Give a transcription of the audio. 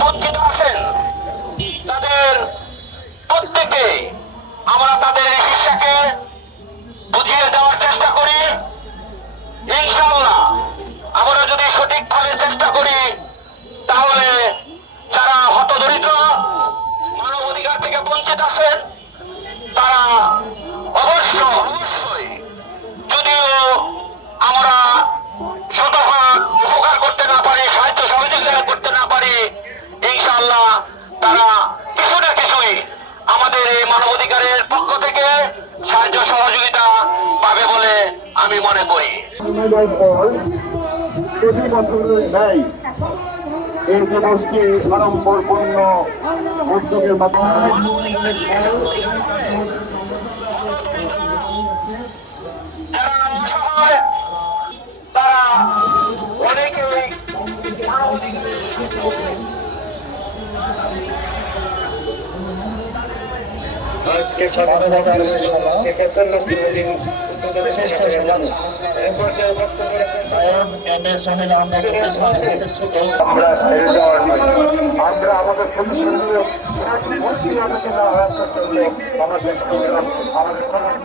বঞ্চিত আছেন তাদের প্রত্যেকে আমরা তাদের হিস্সাকে বুঝিয়ে দেওয়ার চেষ্টা করি। ইনশাআল্লাহ আমরা যদি সঠিকভাবে চেষ্টা করি তাহলে যারা হতদরিদ্র মানব অধিকার থেকে বঞ্চিত আছেন তারা অবশ্যই যদিও আমরা শতভাগ উপকার করতে না পারি, সাহায্য সহযোগিতা করতে না পারি, ইনশাআল্লাহ তারা কিছু না কিছুই আমাদের এই মানবাধিকারের পক্ষ থেকে সাহায্য সহযোগিতা পাবে বলে আমি মনে করি। প্রতি বছরের ন্যায় এই দিবসটি আড়ম্বরপূর্ণ উদ্যোগের মাধ্যমে তারা অনেকেই আজকে স্বাধীনতার 45 দিন শ্রেষ্ঠ সমাজ আমরা আমরা আমাদের প্রতিষ্ঠানগুলো আমাদের